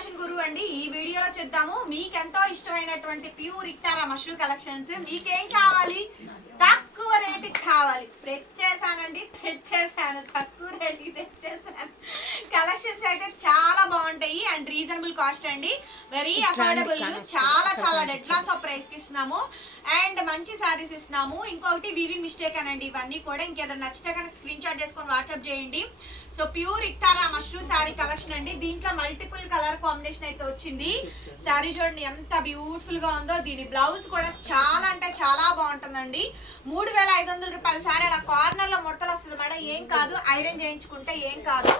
Fashion గురువు అండి. ఈ వీడియోలో చూద్దాము. మీకెంతో ఇష్టమైనటువంటి ప్యూర్ ఇక్టారా మష్రూ కలెక్షన్స్ మీకేం కావాలి? తక్కువ రేటుకి కావాలి. తెచ్చేసానండి తెచ్చేసాను. తక్కువ రేటుకి తెచ్చేసాను. కలెక్షన్స్ అయితే చాలా బాగుంటాయి అండ్ రీజనబుల్ కాస్ట్ అండి. వెరీ అఫోర్డబుల్ చాలా చాలా డెడ్ క్లాస్ ఆఫ్ ప్రైస్ ఇస్తున్నాము. అండ్ మంచి సారీస్ ఇస్తున్నాము. ఇంకొకటి వివి మిస్టేక్ అనండి. ఇవన్నీ కూడా ఇంకేదైనా నచ్చితే కనుక స్క్రీన్ షాట్ చేసుకొని వాట్సాప్ చేయండి. సో ప్యూర్ ఇక్తారా మష్రూ శారీ కలెక్షన్ అండి. దీంట్లో మల్టిపుల్ కలర్ కాంబినేషన్ అయితే వచ్చింది. శారీ చూడండి ఎంత బ్యూటిఫుల్గా ఉందో. దీని బ్లౌజ్ కూడా చాలా అంటే చాలా బాగుంటుందండి. మూడు వేల ఐదు వందల రూపాయల. సారీ అలా కార్నర్లో ముడతలు వస్తుంది మేడం. ఏం కాదు ఐరన్ చేయించుకుంటే ఏం కాదు.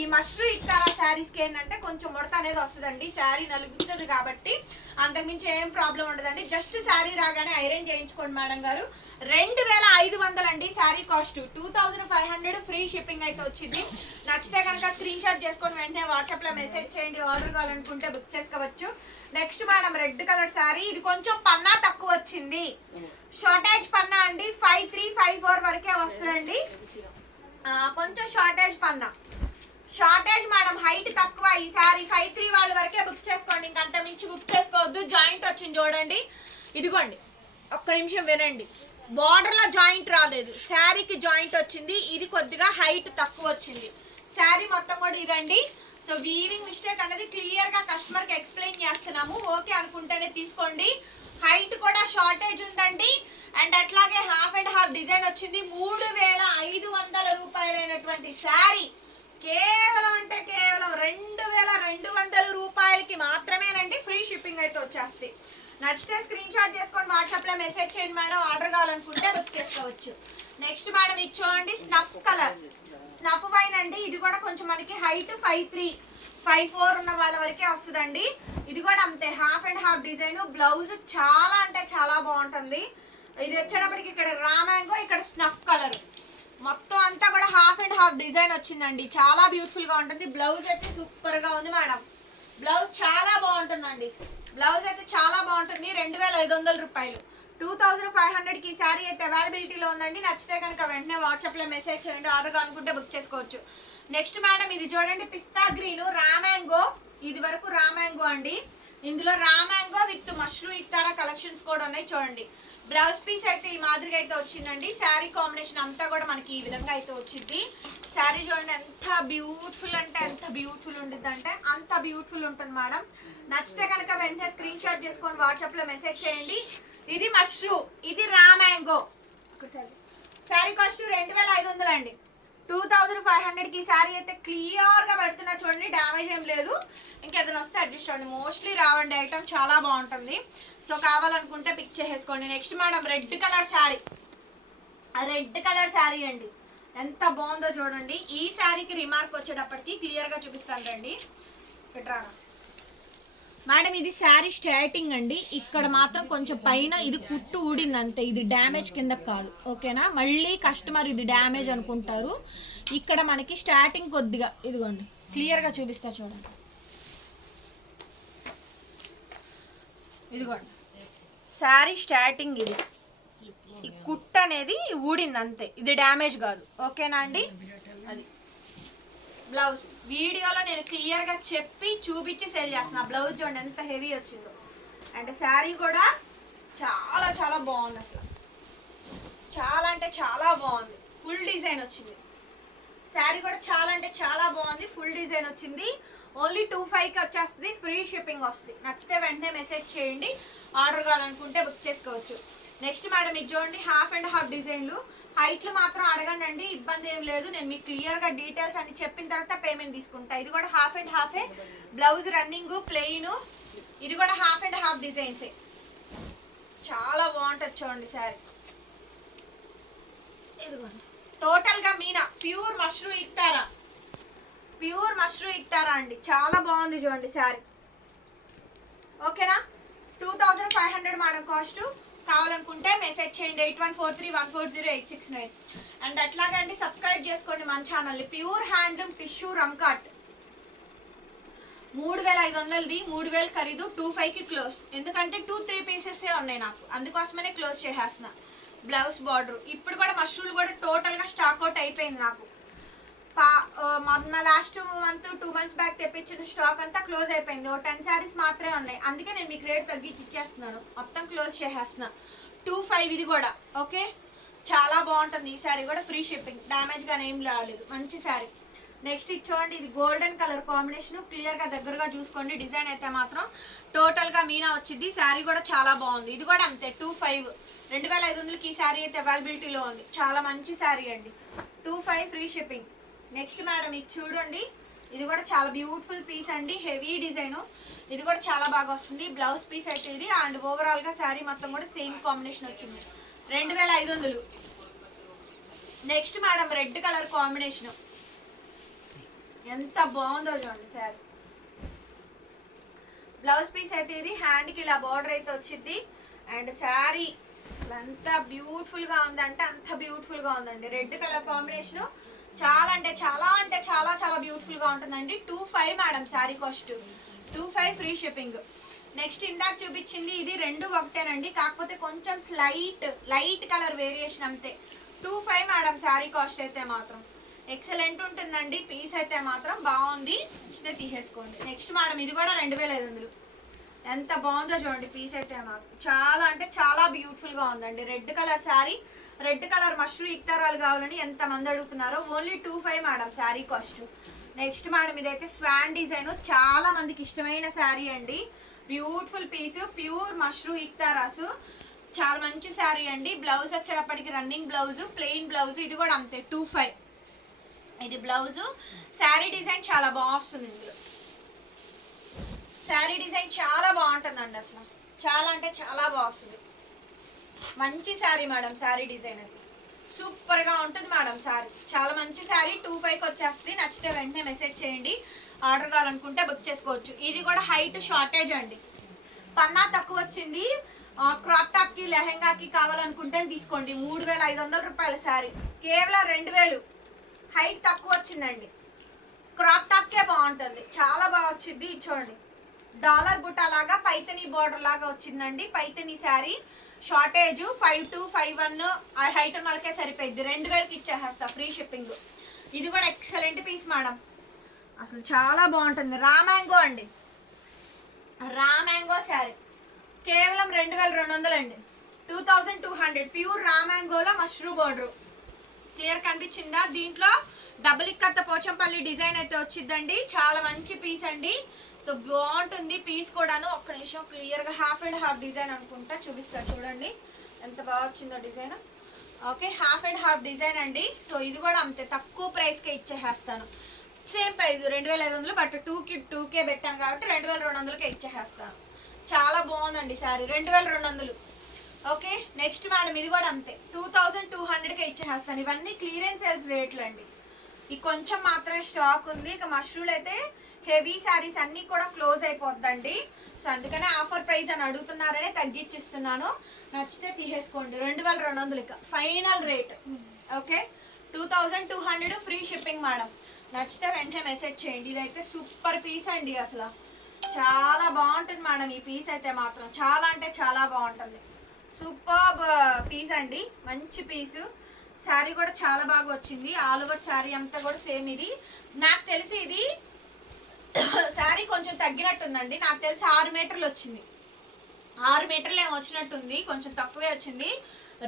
ఈ మష్రూ ఇస్తారా శారీస్కి ఏంటంటే కొంచెం ముడత అనేది వస్తుందండి. శారీ నలుగుతుంది కాబట్టి అంతకుమించి ఏం ప్రాబ్లం ఉండదండి. జస్ట్ శారీ రాగానే ఐరన్ చేయించుకోండి మేడం గారు. రెండు వేల ఐదు వందలు అండి sari cost. Two thousand five hundred free shipping అయితే వచ్చింది. నచ్చితే కనుక స్క్రీన్ షాట్ చేసుకొని వెంటనే వాట్సాప్లో మెసేజ్ చేయండి. ఆర్డర్ కావాలనుకుంటే బుక్ చేసుకోవచ్చు. Next madam red colour sari. ఇది కొంచెం పన్నా తక్కువ వచ్చింది. షార్టేజ్ పన్నా అండి. ఫైవ్ త్రీ ఫైవ్ ఫోర్ వరకే వస్తుందండి. కొంచెం షార్టేజ్ పన్నా. షార్టేజ్ మేడం హైట్ తక్కువ. ఈ సారీ ఫైవ్ త్రీ వాళ్ళ వరకే బుక్ చేసుకోండి. ఇంకంత మించి బుక్ చేసుకోవద్దు. జాయింట్ వచ్చింది చూడండి. ఇదిగోండి. ఒక్క నిమిషం వినండి. బార్డర్లో జాయింట్ రాలేదు. శారీకి జాయింట్ వచ్చింది. ఇది కొద్దిగా హైట్ తక్కువ వచ్చింది. శారీ మొత్తం కూడా ఇదండి. సో వీవింగ్ మిస్టేక్ అనేది క్లియర్గా కస్టమర్కి ఎక్స్ప్లెయిన్ చేస్తున్నాము. ఓకే అనుకుంటేనే తీసుకోండి. హైట్ కూడా షార్టేజ్ ఉందండి. అండ్ అట్లాగే హాఫ్ అండ్ హాఫ్ డిజైన్ వచ్చింది. మూడు వేల ఐదు వందల రూపాయలైనటువంటి శారీ కేవలం అంటే కేవలం రెండు వేల రెండు వందల రూపాయలకి మాత్రమేనండి. ఫ్రీ షిప్పింగ్ అయితే వచ్చేస్తాయి. నచ్చితే స్క్రీన్ షాట్ చేసుకొని వాట్సాప్లో మెసేజ్ చేయండి మేడం. ఆర్డర్ కావాలనుకుంటే బుక్ చేసుకోవచ్చు. నెక్స్ట్ మేడం ఇది చూడండి. స్నఫ్ కలర్ స్నఫ్ వైన్ అండి. ఇది కూడా కొంచెం మనకి height five three five four ఉన్న వాళ్ళ వరకే వస్తుందండి. ఇది కూడా అంతే half and half design. Blouse చాలా అంటే చాలా బాగుంటుంది. ఇది వచ్చేటప్పటికి ఇక్కడ రామాంగో ఇక్కడ స్నఫ్ కలర్. మొత్తం అంతా కూడా హాఫ్ అండ్ హాఫ్ డిజైన్ వచ్చిందండి. చాలా బ్యూటిఫుల్గా ఉంటుంది. బ్లౌజ్ అయితే సూపర్గా ఉంది మేడం. బ్లౌజ్ చాలా బాగుంటుందండి. బ్లౌజ్ అయితే చాలా బాగుంటుంది. రెండు వేల ఐదు వందల రూపాయలు. టూ థౌజండ్ ఫైవ్ హండ్రెడ్కి శారీ అయితే అవైలబిలిటీలో ఉందండి. నచ్చితే కనుక వెంటనే వాట్సాప్లో మెసేజ్ చేయండి ఆర్డర్ కానుకుంటే బుక్ చేసుకోవచ్చు. నెక్స్ట్ మేడం ఇది చూడండి పిస్తా గ్రీను రామాంగో ఇది వరకు రామాంగో అండి. ఇందులో రామాంగో విత్ మష్రూమ్ ఇత్తారా కలెక్షన్స్ కూడా ఉన్నాయి చూడండి. బ్లౌజ్ పీస్ అయితే ఈ మాదిరిగా అయితే వచ్చిందండి. శారీ కాంబినేషన్ అంతా కూడా మనకి ఈ విధంగా అయితే వచ్చింది. శారీ చూడండి ఎంత బ్యూటిఫుల్ అంటే ఎంత బ్యూటిఫుల్ ఉంటుంది అంటే అంత బ్యూటిఫుల్ ఉంటుంది మేడం నచ్చితే కనుక వెంటనే స్క్రీన్ షాట్ చేసుకొని వాట్సాప్లో మెసేజ్ చేయండి. ఇది మష్రూమ్ ఇది రామాంగో శారీ కాస్ట్ రెండు వేల ఐదు వందలు అండి. టూ థౌజండ్ ఫైవ్ హండ్రెడ్కి శారీ అయితే క్లియర్గా పెడుతున్నా చూడండి డ్యామేజ్ ఏం లేదు. ఇంకేదైనా వస్తే అడ్జస్ట్ అవ్వండి మోస్ట్లీ రావండి ఐటమ్ చాలా బాగుంటుంది. సో కావాలనుకుంటే పిక్ చేసేసుకోండి. Next madam red colour sari. Red colour sari అండి. ఎంత బాగుందో చూడండి. ఈ శారీకి రిమార్క్ వచ్చేటప్పటికి క్లియర్గా చూపిస్తాను రండి. ఇట్రా మేడం ఇది శారీ స్టార్టింగ్ అండి. ఇక్కడ మాత్రం కొంచెం పైన ఇది కుట్టు ఊడింది అంతే ఇది డ్యామేజ్ కింద కాదు. ఓకేనా? మళ్ళీ కస్టమర్ ఇది డ్యామేజ్ అనుకుంటారు. ఇక్కడ మనకి స్టార్టింగ్ కొద్దిగా ఇదిగోండి. క్లియర్గా చూపిస్తా చూడండి. ఇదిగోండి. శారీ స్టార్టింగ్ ఇది. ఈ కుట్ అనేది ఊడింది అంతే ఇది డ్యామేజ్ కాదు. ఓకేనా అండి? అది. బ్లౌజ్ వీడియోలో నేను క్లియర్గా చెప్పి చూపించి సేల్ చేస్తున్నా. బ్లౌజ్ చూడండి ఎంత హెవీ వచ్చిందో. అంటే శారీ కూడా చాలా చాలా బాగుంది అసలు. చాలా అంటే చాలా బాగుంది. ఫుల్ డిజైన్ వచ్చింది. శారీ కూడా చాలా అంటే చాలా బాగుంది. ఫుల్ డిజైన్ వచ్చింది. ఓన్లీ టూ ఫైవ్కి వచ్చేస్తుంది. ఫ్రీ షిప్పింగ్ వస్తుంది. నచ్చితే వెంటనే మెసేజ్ చేయండి. ఆర్డర్ కావాలనుకుంటే బుక్ చేసుకోవచ్చు. నెక్స్ట్ మేడం ఇది చూడండి హాఫ్ అండ్ హాఫ్ డిజైన్లు హైట్లు మాత్రం అడగండి అండి ఇబ్బంది ఏం లేదు. నేను మీకు క్లియర్గా డీటెయిల్స్ అన్ని చెప్పిన తర్వాత పేమెంట్ తీసుకుంటా. ఇది కూడా హాఫ్ అండ్ హాఫే బ్లౌజ్ రన్నింగ్ ప్లెయిన్. ఇది కూడా హాఫ్ అండ్ హాఫ్ డిజైన్సే చాలా బాగుంటుంది చూడండి సారీ ఇదిగోండి. టోటల్గా మీనా. ప్యూర్ మష్రూమ్ ఇస్తారా ప్యూర్ మష్రూమ్ ఇస్తారా అండి. చాలా బాగుంది చూడండి శారీ. ఓకేనా? Two thousand five hundred madam cost. కావాలనుకుంటే మెసేజ్ చేయండి. Eight one four three one four zero eight six nine and అట్లాగండి subscribe చేసుకోండి మన ఛానల్ని ప్యూర్ హ్యాండ్లూమ్ టిష్యూ రంకాట్ మూడు వేల ఐదు వందలది మూడు వేలు ఖరీదు టూ ఫైవ్కి క్లోజ్ ఎందుకంటే టూ త్రీ పీసెసే ఉన్నాయి నాకు. అందుకోసమనే క్లోజ్ చేసేస్తున్నా. బ్లౌజ్ బార్డర్ ఇప్పుడు కూడా మష్రూలు కూడా టోటల్గా స్టాక్ అవుట్ అయిపోయింది నాకు. మొన్న last month two months back తెప్పించిన స్టాక్ అంతా క్లోజ్ అయిపోయింది. ఓ టెన్ శారీస్ మాత్రమే ఉన్నాయి. అందుకే నేను మీకు రేట్ తగ్గించి ఇచ్చేస్తున్నాను. మొత్తం క్లోజ్ చేసేస్తున్నా. టూ ఫైవ్ ఇది కూడా ఓకే చాలా బాగుంటుంది ఈ శారీ కూడా ఫ్రీ షిప్పింగ్ డ్యామేజ్ కానీ ఏం రాలేదు. మంచి శారీ నెక్స్ట్ ఇది చూడండి ఇది గోల్డెన్ కలర్ కాంబినేషన్ క్లియర్గా దగ్గరగా చూసుకోండి. డిజైన్ అయితే మాత్రం టోటల్గా మీనా వచ్చింది. శారీ కూడా చాలా బాగుంది. ఇది కూడా అంతే టూ ఫైవ్ రెండు వేల ఐదు వందలకి ఈ శారీ అయితే అవైలబిలిటీలో ఉంది. చాలా మంచి శారీ అండి. Two five free shipping next madam ఇది చూడండి. ఇది కూడా చాలా బ్యూటిఫుల్ పీస్ అండి హెవీ డిజైన్. ఇది కూడా చాలా బాగా వస్తుంది. బ్లౌజ్ పీస్ అయితే ఇది. అండ్ ఓవరాల్గా శారీ మొత్తం కూడా సేమ్ కాంబినేషన్ వచ్చింది. రెండు వేల ఐదు వందలు. Next madam red colour combination. ఎంత బాగుందో చూడండి శారీ. బ్లౌజ్ పీస్ అయితే ఇది. హ్యాండ్కి ఇలా బార్డర్ అయితే వచ్చింది అండ్ శారీ అంత బ్యూటిఫుల్గా ఉందంటే అంత బ్యూటిఫుల్గా ఉందండి. Red colour combination. చాలా అంటే చాలా అంటే చాలా చాలా బ్యూటిఫుల్గా ఉంటుందండి. Two five madam sari cost two five free shipping next ఇందాక చూపించింది ఇది రెండు ఒకటేనండి. కాకపోతే కొంచెం స్లైట్ లైట్ కలర్ వేరియేషన్ అంతే. Two five madam sari cost అయితే మాత్రం. ఎక్సలెంట్ ఉంటుందండి. పీస్ అయితే మాత్రం బాగుంది. నచ్చితే తీసేసుకోండి. నెక్స్ట్ మేడం ఇది కూడా రెండు వేల ఐదు వందలు. ఎంత బాగుందో చూడండి పీస్ అయితే మాకు. చాలా అంటే చాలా బ్యూటిఫుల్గా ఉందండి. Red colour sari red colour mashru ఇక్తారాలు కావాలని ఎంత మంది అడుగుతున్నారో only two five madam sari cost next madam ఇదైతే స్వాన్ డిజైన్ చాలా మందికి ఇష్టమైన శారీ అండి. బ్యూటిఫుల్ పీస్ ప్యూర్ మష్రూ ఇక్తారాసు చాలా మంచి శారీ అండి. బ్లౌజ్ వచ్చేటప్పటికి రన్నింగ్ బ్లౌజ్ ప్లెయిన్ బ్లౌజ్ ఇది కూడా అంతే టూ ఫైవ్ ఇది బ్లౌజు శారీ డిజైన్ చాలా బాగుంది ఇందులో. శారీ డిజైన్ చాలా బాగుంటుందండి అసలు. చాలా అంటే చాలా బాగుంది మంచి శారీ మేడం శారీ డిజైన్ అది. సూపర్గా ఉంటుంది మేడం శారీ. చాలా మంచి శారీ టూ ఫైవ్కి వచ్చేస్తుంది. నచ్చితే వెంటనే మెసేజ్ చేయండి. ఆర్డర్ కావాలనుకుంటే బుక్ చేసుకోవచ్చు. ఇది కూడా హైట్ షార్టేజ్ అండి. పన్నా తక్కువ వచ్చింది. క్రాప్ టాప్కి లెహెంగాకి కావాలనుకుంటే తీసుకోండి. మూడు వేల ఐదు వందల రూపాయల శారీ. కేవలం రెండు వేలు. హైట్ తక్కువ వచ్చిందండి. క్రాప్ టాప్ కే బాగుంటుంది. చాలా బాగా వచ్చింది. చూడండి. డాలర్ బుట్ట లాగా పైతని బార్డర్ లాగా వచ్చిందండి. Paithani sari. Shortage five to five one ఆ హైట్ వాళ్ళకే సరిపోయింది రెండు వేలకి ఇచ్చేస్తా ఫ్రీ షిప్పింగ్. ఇది కూడా ఎక్సలెంట్ పీస్ మేడం. అసలు చాలా బాగుంటుంది. రా మ్యాంగో అండి. Raw mango sari. కేవలం రెండు వేల రెండు వందలండి. Two thousand two hundred. Pure raw మ్యాంగోలో mushroom border. Clear కనిపించిందా? దీంట్లో డబుల్ ఇక్కత్త పోచంపల్లి డిజైన్ అయితే వచ్చిందండి. చాలా మంచి పీస్ అండి. సో బాగుంటుంది పీస్ కూడాను. ఒక్క నిమిషం క్లియర్గా హాఫ్ అండ్ హాఫ్ డిజైన్ అనుకుంటా చూపిస్తా చూడండి. ఎంత బాగా వచ్చిందో design. Okay half and half design అండి. సో ఇది కూడా అంతే తక్కువ ప్రైస్కే ఇచ్చేసేస్తాను. సేమ్ ప్రైస్ రెండు వేల ఐదు వందలు బట్ టూకి టూకే పెట్టాను కాబట్టి రెండు వేల రెండు వందలకే ఇచ్చేసేస్తాను. చాలా బాగుందండి సారీ రెండు వేల రెండు వందలు. ఓకే నెక్స్ట్ మేడం ఇది కూడా అంతే. టూ థౌజండ్ టూ హండ్రెడ్కే ఇచ్చేస్తాను ఇవన్నీ క్లియరెన్స్ సేల్స్ రేట్లు అండి. ఈ కొంచెం మాత్రమే స్టాక్ ఉంది. ఇక మష్రూలు అయితే హెవీ శారీస్ అన్నీ కూడా క్లోజ్ అయిపోద్దండి. సో అందుకనే ఆఫర్ ప్రైస్ అని అడుగుతున్నారనే తగ్గించిస్తున్నాను. నచ్చితే తీసేసుకోండి. రెండు వేల రెండు వందలు ఇక. Final rate okay two thousand two hundred free shipping madam నచ్చితే వెంటనే మెసేజ్ చేయండి. ఇదైతే సూపర్ పీస్ అండి అసలు. చాలా బాగుంటుంది మేడం ఈ పీస్ అయితే మాత్రం. చాలా అంటే చాలా బాగుంటుంది. సూపర్ పీస్ అండి. మంచి పీసు శారీ కూడా చాలా బాగా వచ్చింది. ఆల్ ఓవర్ శారీ అంతా కూడా సేమ్ ఇది. నాకు తెలిసి ఇది శారీ కొంచెం తగ్గినట్టుందండి. నాకు తెలిసి ఆరు మీటర్లు వచ్చింది. ఆరు మీటర్లు ఏమో వచ్చినట్టుంది. కొంచెం తక్కువే వచ్చింది.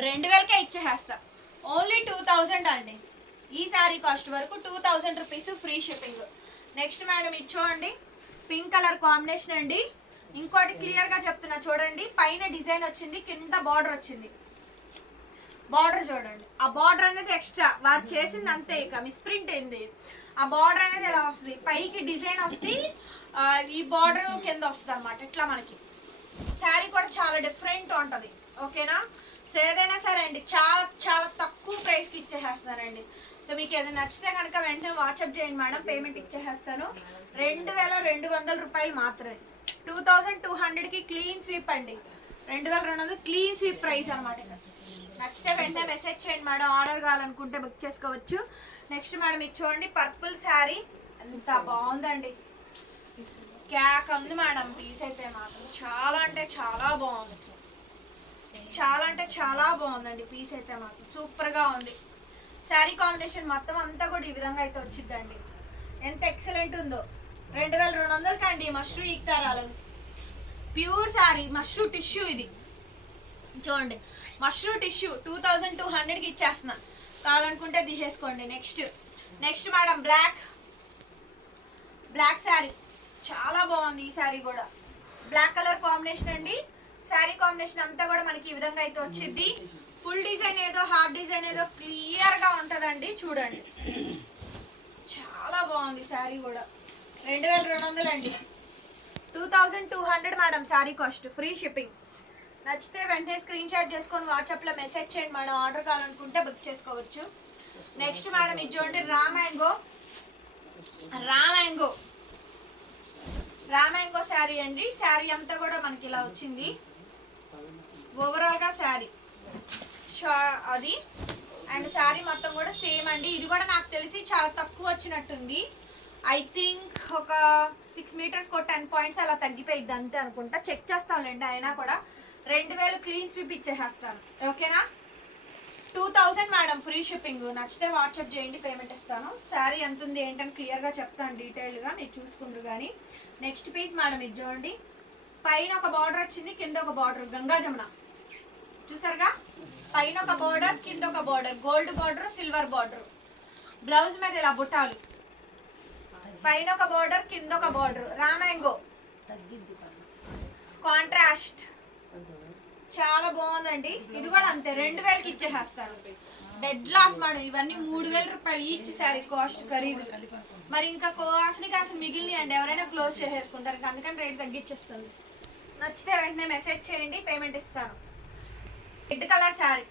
రెండు వేలకే ఇచ్చేసేస్తా. ఓన్లీ టూ థౌజండ్ అండి. ఈ శారీ కాస్ట్ వరకు two thousand rupees free shipping next madam ఇచ్చోండి. చూడండి పింక్ కలర్ కాంబినేషన్ అండి. ఇంకోటి క్లియర్గా చెప్తున్నా. చూడండి. పైన డిజైన్ వచ్చింది. కింద బార్డర్ వచ్చింది. బార్డర్ చూడండి. ఆ బార్డర్ అనేది ఎక్స్ట్రా. వారు చేసింది అంతే ఇక. మిస్ప్రింట్ ఏంది? ఆ బార్డర్ అనేది ఎలా వస్తుంది? పైకి డిజైన్ వస్తే ఈ బార్డర్ కింద వస్తుంది అనమాట ఇట్లా మనకి. శారీ కూడా చాలా డిఫరెంట్ ఉంటుంది. ఓకేనా? సో ఏదైనా సరే అండి చాలా చాలా తక్కువ ప్రైస్కి ఇచ్చేసేస్తున్నారండి సో మీకు ఏదైనా నచ్చితే కనుక వెంటనే వాట్సాప్ చేయండి మేడం. పేమెంట్ ఇచ్చేసేస్తాను. రెండు వేల రెండు వందల రూపాయలు మాత్రమే. టూ థౌజండ్ టూ హండ్రెడ్కి క్లీన్ స్వీప్ అండి. రెండు వేల రెండు వందలు క్లీన్ స్వీప్ ప్రైస్ అనమాట నచ్చితే వెంటనే మెసేజ్ చేయండి మేడం. ఆర్డర్ కావాలనుకుంటే బుక్ చేసుకోవచ్చు. నెక్స్ట్ మేడం ఇది చూడండి పర్పుల్ శారీ ఎంత బాగుందండి. క్యాక్ ఉంది మేడం పీస్ అయితే మాత్రం. చాలా అంటే చాలా బాగుంది. చాలా అంటే చాలా బాగుందండి పీస్ అయితే మాత్రం. సూపర్గా ఉంది. శారీ కాంబినేషన్ మొత్తం అంతా కూడా ఈ విధంగా అయితే వచ్చిందండి ఎంత ఎక్సలెంట్ ఉందో. రెండు వేల రెండు వందలకి అండి మష్రూ ఈక్తారాలు ప్యూర్ శారీ మష్రూ టిష్యూ ఇది. చూడండి. Mashru tissue two thousand two హండ్రెడ్కి ఇచ్చేస్తున్నాను కావాలనుకుంటే తీసేసుకోండి. Next. Next madam black. Black sari. చాలా బాగుంది ఈ శారీ కూడా. బ్లాక్ కలర్ కాంబినేషన్ అండి. శారీ కాంబినేషన్ అంతా కూడా మనకి ఈ విధంగా అయితే వచ్చింది ఫుల్ డిజైన్ ఏదో హార్డ్ డిజైన్ ఏదో క్లియర్గా ఉంటుందండి. చూడండి. చాలా బాగుంది శారీ కూడా. రెండు వేల రెండు వందలు అండి. Two thousand two hundred madam sari cost. Free shipping. నచ్చితే వెంటనే స్క్రీన్ షాట్ చేసుకొని వాట్సాప్లో మెసేజ్ చేయండి. మేడం ఆర్డర్ కావాలనుకుంటే బుక్ చేసుకోవచ్చు. నెక్స్ట్ మేడం ఇది చూడండి raw mango raw mango raw mango sari అండి. శారీ అంతా కూడా మనకి ఇలా వచ్చింది. ఓవరాల్గా శారీ. షా అది. అండ్ శారీ మొత్తం కూడా సేమ్ అండి. ఇది కూడా నాకు తెలిసి చాలా తక్కువ వచ్చినట్టుంది. ఐ థింక్ ఒక సిక్స్ మీటర్స్ ఒక టెన్ పాయింట్స్ అలా తగ్గిపోయింది అంతే అనుకుంటా. చెక్ చేస్తాంలేండి అయినా కూడా. రెండు వేలు క్లీన్ స్వీప్ ఇచ్చేసేస్తాను. ఓకేనా? Two thousand madam free shipping. నచ్చితే వాట్సాప్ చేయండి పేమెంట్ ఇస్తాను. శారీ ఎంత ఉంది ఏంటని క్లియర్గా చెప్తాను డీటెయిల్గా మీరు చూసుకుంటారు కానీ నెక్స్ట్ పీస్ మేడం ఇది చూడండి. పైన ఒక బార్డర్ వచ్చింది కింద ఒక బార్డర్. గంగా జమున. చూసారుగా? పైన ఒక బార్డర్ కింద ఒక border. Gold border silver border. Blouse మీద ఇలా బుట్టాలు. పైన ఒక బార్డర్ కింద ఒక బార్డర్. రామాంగో కాంట్రాస్ట్. చాలా బాగుందండి. ఇది కూడా అంతే రెండు వేలకి ఇచ్చేసేస్తాను డెడ్ లాస్ మేడం ఇవన్నీ మూడు వేల రూపాయలు ఈచ్ శారీ కాస్ట్ ఖరీదు. మరి ఇంకా కాస్ట్ని కాస్త మిగిలిన అండి ఎవరైనా క్లోజ్ చేసేసుకుంటారు ఇంకా అందుకని రేట్ తగ్గించేస్తుంది. నచ్చితే వెంటనే మెసేజ్ చేయండి పేమెంట్ ఇస్తాను. రెడ్ కలర్ శారీ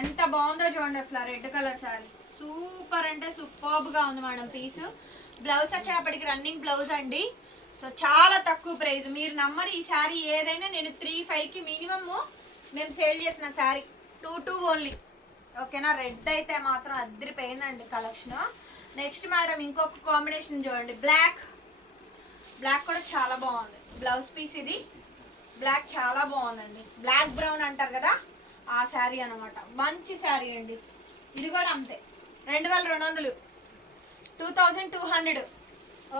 ఎంత బాగుందో చూడండి అసలు ఆ రెడ్ కలర్ శారీ. సూపర్ అంటే సూపర్బ్గా ఉంది మేడం పీసు బ్లౌజ్ వచ్చేటప్పటికి రన్నింగ్ బ్లౌజ్ అండి. సో చాలా తక్కువ ప్రైస్ మీరు నమ్మరు ఈ శారీ ఏదైనా నేను త్రీ ఫైవ్కి మినిమమ్ మేము సేల్ చేసిన శారీ. టూ టూ ఓన్లీ ఓకేనా? రెడ్ అయితే మాత్రం అద్దరిపోయిందండి కలెక్షన్ నెక్స్ట్ మేడం ఇంకొక కాంబినేషన్ చూడండి. బ్లాక్ బ్లాక్ కూడా చాలా బాగుంది. బ్లౌజ్ పీస్ ఇది. బ్లాక్ చాలా బాగుందండి. బ్లాక్ బ్రౌన్ అంటారు కదా ఆ శారీ అనమాట మంచి శారీ అండి. ఇది కూడా అంతే. రెండు వేల రెండు వందలు. Two thousand two hundred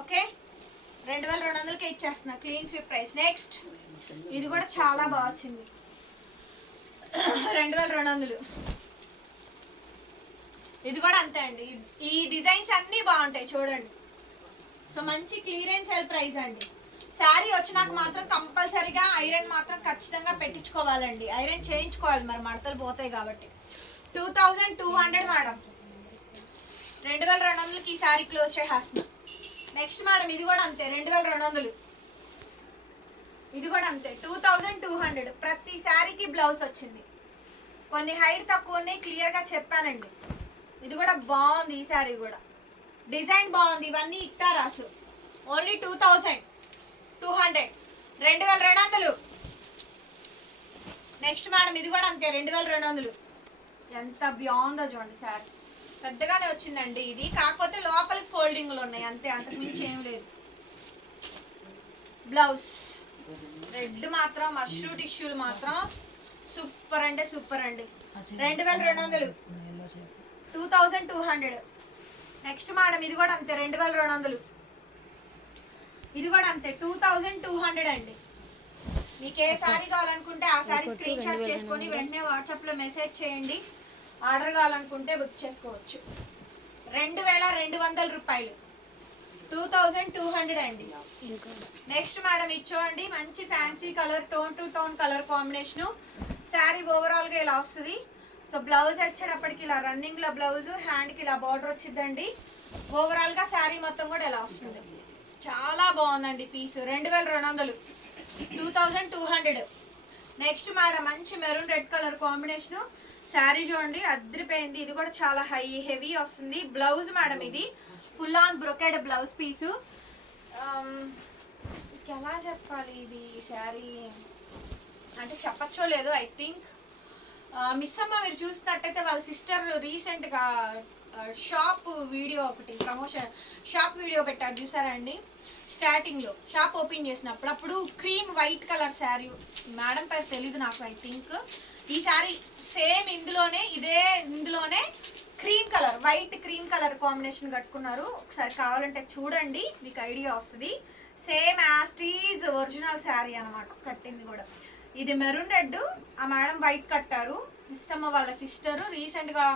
okay? రెండు వేల రెండు వందలకే ఇచ్చేస్తున్నా. క్లీన్ స్వీప్ ప్రైస్ నెక్స్ట్ ఇది కూడా చాలా బాగా వచ్చింది. రెండు వేల రెండు వందలు. ఇది కూడా అంతే అండి. ఈ డిజైన్స్ అన్నీ బాగుంటాయి చూడండి. సో మంచి క్లియరెన్స్ సెల్ ప్రైస్ అండి. శారీ వచ్చినాక మాత్రం కంపల్సరీగా ఐరన్ మాత్రం ఖచ్చితంగా పెట్టించుకోవాలండి. ఐరన్ చేయించుకోవాలి మరి మడతలు పోతాయి కాబట్టి. Two thousand two hundred madam. రెండు వేల రెండు వందలకి ఈ శారీ క్లోజ్ చేసేస్తున్నాం. నెక్స్ట్ మేడం ఇది కూడా అంతే రెండు వేల రెండు వందలు. ఇది కూడా అంతే. టూ థౌజండ్ టూ హండ్రెడ్ ప్రతి శారీకి బ్లౌజ్ వచ్చింది. కొన్ని హైట్ తక్కువ ఉన్నాయి క్లియర్గా చెప్పానండి. ఇది కూడా బాగుంది ఈ శారీ కూడా. డిజైన్ బాగుంది ఇవన్నీ ఇక్తారాసు only two thousand two hundred రెండు వేల రెండు వందలు. నెక్స్ట్ మేడం ఇది కూడా అంతే రెండు వేల రెండు వందలు. ఎంత బాగుందో చూడండి శారీ. పెద్దగానే వచ్చిందండి ఇది. కాకపోతే లోపలికి ఫోల్డింగ్లు ఉన్నాయి అంతే. అంతకు మించి ఏం లేదు. బ్లౌజ్ రెడ్ మాత్రం మష్రూ టిష్యూలు మాత్రం సూపర్ అంటే సూపర్ అండి. రెండు వేల రెండు వందలు. Two thousand two hundred next madam ఇది కూడా అంతే రెండు వేల రెండు వందలు. ఇది కూడా అంతే టూ థౌజండ్ టూ హండ్రెడ్ అండి. మీకు ఏ శారీ కావాలనుకుంటే ఆ శారీ స్క్రీన్ షాట్ చేసుకొని వెంటనే వాట్సాప్లో మెసేజ్ చేయండి. ఆర్డర్ కావాలనుకుంటే బుక్ చేసుకోవచ్చు. రెండు వేల రెండు వందల రూపాయలు. టూ థౌజండ్ టూ హండ్రెడ్ అండి. నెక్స్ట్ మేడం ఇచ్చోండి మంచి fancy colour tone to tone colour combination sari ఓవరాల్గా ఇలా వస్తుంది. సో బ్లౌజ్ వచ్చేటప్పటికి ఇలా రన్నింగ్లో బ్లౌజ్ హ్యాండ్కి ఇలా బార్డర్ వచ్చిందండి ఓవరాల్గా శారీ మొత్తం కూడా ఇలా వస్తుంది. చాలా బాగుందండి పీస్ రెండు వేల రెండు వందలు. Two thousand two hundred. Next madam మంచి maroon red colour combination sari చూడండి అద్దరిపోయింది ఇది కూడా చాలా హై హెవీ వస్తుంది. బ్లౌజ్ మేడం ఇది. Full on brocade blouse piece. Um, ఎలా చెప్పాలి ఇది శారీ? అంటే చెప్పచ్చో లేదో ఐ థింక్ మిస్ అమ్మ మీరు చూసినట్టయితే వాళ్ళ సిస్టర్ రీసెంట్గా షాప్ వీడియో ఒకటి ప్రమోషన్ షాప్ వీడియో పెట్టారు చూసారండి? స్టార్టింగ్లో షాప్ ఓపెన్ చేసినప్పుడు అప్పుడు cream white colour sari madam పేరు తెలీదు నాకు ఐ థింక్ ఈ శారీ సేమ్ ఇందులోనే ఇదే ఇందులోనే cream colour white cream colour combination కట్టుకున్నారు. ఒకసారి కావాలంటే చూడండి మీకు ఐడియా వస్తుంది. సేమ్ యాస్టీజ్ ఒరిజినల్ శారీ అన్నమాట కట్టింది కూడా. ఇది మెరూన్ రెడ్ ఆ మేడం వైట్ కట్టారు. ఇస్తమ్మ వాళ్ళ సిస్టర్ రీసెంట్గా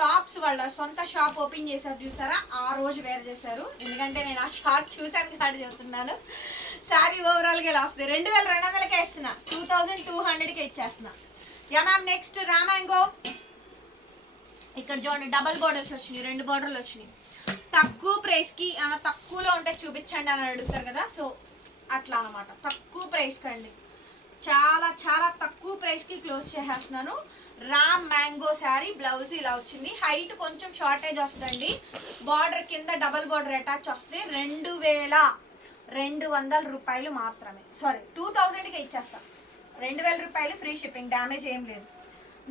టాప్స్ వాళ్ళ సొంత షాప్ ఓపెన్ చేశారు చూసారా? ఆ రోజు వేర్ చేశారు. ఎందుకంటే నేను ఆ షార్ట్ చూసాను కాదు చెప్తున్నాను. శారీ ఓవరాల్గా ఇలా వస్తుంది? రెండు వేల రెండు వందలకే ఇస్తున్నా. టూ థౌజండ్ టూ హండ్రెడ్కి ఇచ్చేస్తున్నా. యా మ్యామ్ నెక్స్ట్ రామాంగో. ఇక్కడ చూడండి డబల్ బోర్డర్స్ వచ్చినాయి రెండు బోర్డర్లు వచ్చినాయి. తక్కువ ప్రైస్కి తక్కువలో ఉంటే చూపించండి అని అడుగుతారు కదా సో అట్లా అనమాట తక్కువ ప్రైస్కి అండి. చాలా చాలా తక్కువ ప్రైస్కి క్లోజ్ చేసేస్తున్నాను. రామ్ మ్యాంగో శారీ బ్లౌజ్ ఇలా వచ్చింది. హైట్ కొంచెం షార్టేజ్ వస్తుందండి. బార్డర్ కింద డబల్ బార్డర్ అటాచ్ వస్తే రెండు వేల రెండు వందల రూపాయలు మాత్రమే. సారీ టూ థౌజండ్కి ఇచ్చేస్తాం. రెండు వేల రూపాయలు ఫ్రీ షిప్పింగ్ డ్యామేజ్ ఏం లేదు.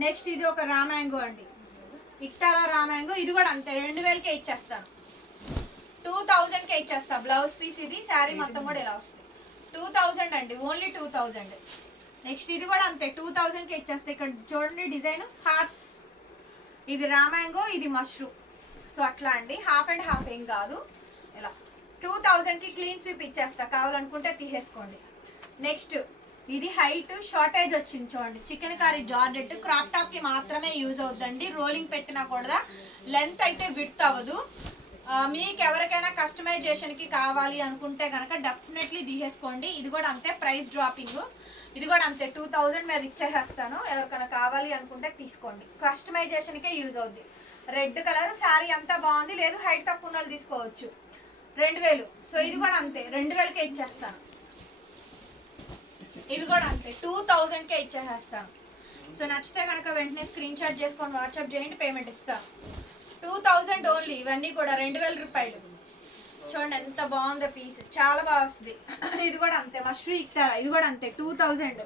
నెక్స్ట్ ఇది ఒక రామాంగో అండి. ఇక్తారా రామాంగో ఇది కూడా అంతే రెండు వేలకే ఇచ్చేస్తాను. టూ థౌజండ్కే ఇచ్చేస్తా బ్లౌజ్ పీస్ ఇది శారీ మొత్తం కూడా ఇలా వస్తుంది. టూ థౌజండ్ అండి ఓన్లీ టూ థౌజండ్. నెక్స్ట్ ఇది కూడా అంతే టూ థౌజండ్కే ఇచ్చేస్తా. ఇక్కడ చూడండి డిజైన్ హార్స్. ఇది రామాంగో ఇది మష్రూమ్ సో అట్లా అండి హాఫ్ అండ్ హాఫ్ ఏం కాదు. ఇలా టూ థౌజండ్కి క్లీన్ స్వీప్ ఇచ్చేస్తా కావాలనుకుంటే తీసేసుకోండి. నెక్స్ట్ ఇది హైట్ షార్టేజ్ వచ్చింది చూడండి. చికెన్ కర్రీ జార్డెట్ క్రాప్ టాప్కి మాత్రమే యూజ్ అవుతుందండి. రోలింగ్ పెట్టినా కూడా లెంత్ అయితే విడ్త్ అవ్వదు. మీకు ఎవరికైనా కస్టమైజేషన్కి కావాలి అనుకుంటే కనుక డెఫినెట్లీ తీసేసుకోండి. ఇది కూడా అంతే ప్రైస్ డ్రాపింగ్. ఇది కూడా అంతే. టూ థౌజండ్ మీద ఇచ్చేసేస్తాను. ఎవరికైనా కావాలి అనుకుంటే తీసుకోండి. కస్టమైజేషన్కే యూజ్ అవుద్ది. రెడ్ కలర్ శారీ అంతా బాగుంది. లేదు హైట్ తక్కువ ఉన్న వాళ్ళు తీసుకోవచ్చు. రెండు వేలు. సో ఇది కూడా అంతే. రెండు వేలకే ఇచ్చేస్తాను. ఇవి కూడా అంతే. టూ థౌజండ్కే ఇచ్చేసేస్తాను సో నచ్చితే కనుక వెంటనే స్క్రీన్ షాట్ చేసుకొని వాట్సాప్ చేయండి పేమెంట్ ఇస్తాను టూ థౌజండ్ ఓన్లీ ఇవన్నీ కూడా రెండు వేల రూపాయలు. చూడండి ఎంత బాగుందో పీస్ చాలా బాగా వస్తుంది. ఇది కూడా అంతే. మష్రూ ఇస్తారా? ఇది కూడా అంతే. టూ థౌజండ్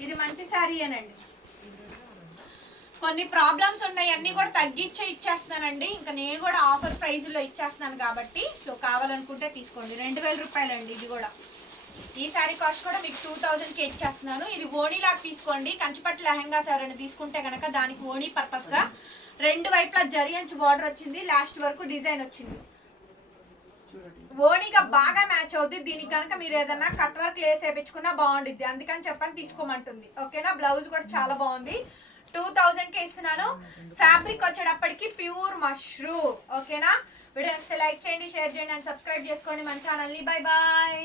ఇది మంచి శారీ అనండి. కొన్ని ప్రాబ్లమ్స్ ఉన్నాయి. అన్ని కూడా తగ్గించే ఇచ్చేస్తానండి ఇంకా నేను కూడా ఆఫర్ ప్రైజ్లో ఇచ్చేస్తున్నాను కాబట్టి సో కావాలనుకుంటే తీసుకోండి. రెండు వేల రూపాయలండి ఇది కూడా. ఈ సారీ కాస్ట్ కూడా మీకు టూ థౌజండ్కి ఇచ్చేస్తున్నాను ఇది ఓణీ లాగా తీసుకోండి. కంచిపట్టు లెహంగాస్ ఎవరైనా తీసుకుంటే కనుక దానికి ఓణీ పర్పస్గా రెండు వైపులా జరి అంచు బార్డర్ వచ్చింది. లాస్ట్ వరకు డిజైన్ వచ్చింది. ఓణిగా బాగా మ్యాచ్ అవుద్ది. దీనికి కనుక మీరు ఏదైనా కట్ వర్క్ లేస్ వేయించుకున్నా బాగుండిద్ది. అందుకని చెప్పని తీసుకోమంటుంది. ఓకేనా? బ్లౌజ్ కూడా చాలా బాగుంది. టూ థౌజండ్కే ఇస్తున్నాను. ఫ్యాబ్రిక్ వచ్చేటప్పటికి ప్యూర్ మష్రూ ఓకేనా? వీడియో నచ్చితే లైక్ చేయండి షేర్ చేయండి అండ్ సబ్స్క్రైబ్ చేసుకోండి మన ఛానల్ని. Bye bye